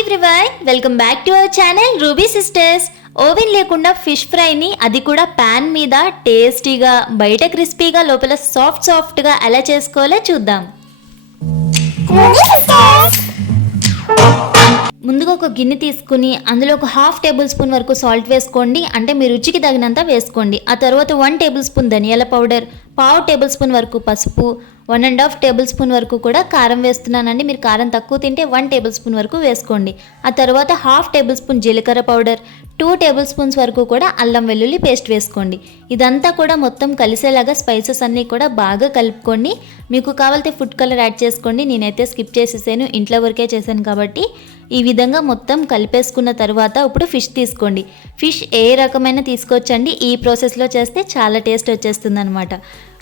Everyone, welcome back to our channel Ruby Sisters. Oven లేకుండా fish ఫ్రైని, అది కూడా ప్యాన్ మీద టేస్టీగా, బయట క్రిస్పీగా లోపల సాఫ్ట్గా ఎలా చేసుకోవాలో చూద్దాం. ముందుగా ఒక గిన్నె తీసుకుని అందులో ఒక 1/2 టేబుల్ స్పూన్ వరకు సాల్ట్ వేసుకోండి. అంటే మీ రుచికి తగినంత వేసుకోండి. ఆ తర్వాత 1 టేబుల్ స్పూన్ ధనియాల పౌడర్, 1/2 టేబుల్ స్పూన్ వరకు పసుపు, 1.5 టేబుల్ స్పూన్ వరకు కూడా కారం వేస్తున్నానండి. మీరు కారం తక్కువ తింటే 1 టేబుల్ స్పూన్ వరకు వేసుకోండి. ఆ తర్వాత 1/2 టేబుల్ స్పూన్ జీలకర్ర పౌడర్, 2 టేబుల్ స్పూన్స్ వరకు కూడా అల్లం వెల్లుల్లి పేస్ట్ వేసుకోండి. ఇదంతా కూడా మొత్తం కలిసేలాగా స్పైసెస్ అన్నీ కూడా బాగా కలుపుకోండి. మీకు కావాలంటే ఫుడ్ కలర్ యాడ్ చేసుకోండి. నేనైతే స్కిప్ చేసేసాను, ఇంట్లో వరకే చేశాను కాబట్టి. ఈ విధంగా మొత్తం కలిపేసుకున్న తర్వాత ఇప్పుడు ఫిష్ తీసుకోండి. ఫిష్ ఏ రకమైన తీసుకోవచ్చండి. ఈ ప్రాసెస్లో చేస్తే చాలా టేస్ట్ వచ్చేస్తుంది అనమాట.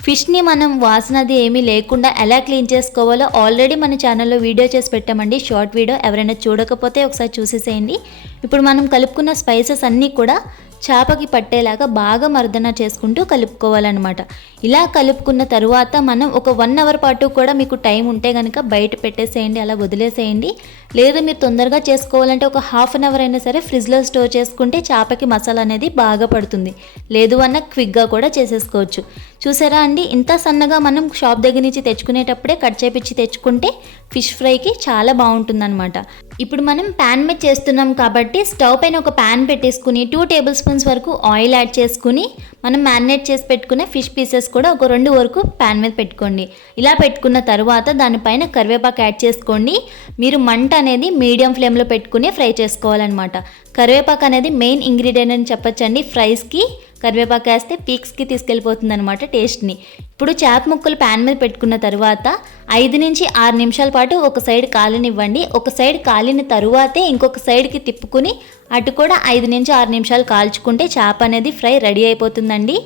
ఫిష్ని మనం వాసనది ఏమీ లేకుండా ఎలా క్లీన్ చేసుకోవాలో ఆల్రెడీ మన ఛానల్లో వీడియో చేసి పెట్టామండి, షార్ట్ వీడియో. ఎవరైనా చూడకపోతే ఒకసారి చూసేసేయండి. ఇప్పుడు మనం కలుపుకున్న స్పైసెస్ అన్నీ కూడా చేపకి పట్టేలాగా బాగా మర్దన చేసుకుంటూ కలుపుకోవాలన్నమాట. ఇలా కలుపుకున్న తరువాత మనం ఒక 1 అవర్ పాటు కూడా మీకు టైం ఉంటే కనుక బయట పెట్టేసేయండి, అలా వదిలేసేయండి. లేదు మీరు తొందరగా చేసుకోవాలంటే ఒక 1/2 అవర్ అయినా సరే ఫ్రిడ్జ్లో స్టోర్ చేసుకుంటే చేపకి మసాలా అనేది బాగా పడుతుంది. లేదు అన్న క్విక్గా కూడా చేసేసుకోవచ్చు. చూసారా అండి, ఇంత సన్నగా మనం షాప్ దగ్గర నుంచి తెచ్చుకునేటప్పుడే కట్ చేపించి తెచ్చుకుంటే ఫిష్ ఫ్రైకి చాలా బాగుంటుందన్నమాట. ఇప్పుడు మనం ప్యాన్ మీద చేస్తున్నాం కాబట్టి స్టవ్ పైన ఒక ప్యాన్ పెట్టేసుకుని 2 టేబుల్ స్పూన్స్ వరకు ఆయిల్ యాడ్ చేసుకుని మనం మ్యారినేట్ చేసి పెట్టుకునే ఫిష్ పీసెస్ కూడా ఒక 2 వరకు ప్యాన్ మీద పెట్టుకోండి. ఇలా పెట్టుకున్న తర్వాత దానిపైన కరివేపాకు యాడ్ చేసుకోండి. మీరు మంట అనేది మీడియం ఫ్లేమ్లో పెట్టుకుని ఫ్రై చేసుకోవాలన్నమాట. కరివేపాకు అనేది మెయిన్ ఇంగ్రీడియంట్ అని చెప్పొచ్చండి. ఫ్రైస్కి కరివేపాకు వేస్తే పీక్స్కి తీసుకెళ్ళిపోతుంది అనమాట టేస్ట్ని. ఇప్పుడు చేప ముక్కలు ప్యాన్ మీద పెట్టుకున్న తర్వాత 5 నుంచి 6 నిమిషాల పాటు ఒక సైడ్ కాలనివ్వండి. ఒక సైడ్ కాలిన తరువాతే ఇంకొక సైడ్కి తిప్పుకుని అటు కూడా 5 నుంచి 6 నిమిషాలు కాల్చుకుంటే చేప అనేది ఫ్రై రెడీ అయిపోతుందండి.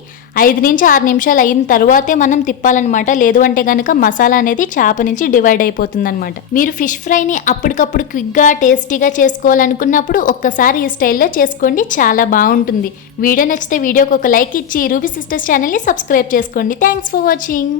5 నుంచి 6 నిమిషాలు అయిన తరువాతే మనం తిప్పాలన్నమాట. లేదు అంటే కనుక మసాలా అనేది చేప నుంచి డివైడ్ అయిపోతుందన్నమాట. మీరు ఫిష్ ఫ్రైని అప్పటికప్పుడు క్విక్గా టేస్టీగా చేసుకోవాలనుకున్నప్పుడు ఒక్కసారి ఈ స్టైల్లో చేసుకోండి, చాలా బాగుంటుంది. వీడియో నచ్చితే వీడియోకి ఒక లైక్ ఇచ్చి రూబీ సిస్టర్స్ ఛానల్ని సబ్స్క్రైబ్ చేసుకోండి. Thanks for watching.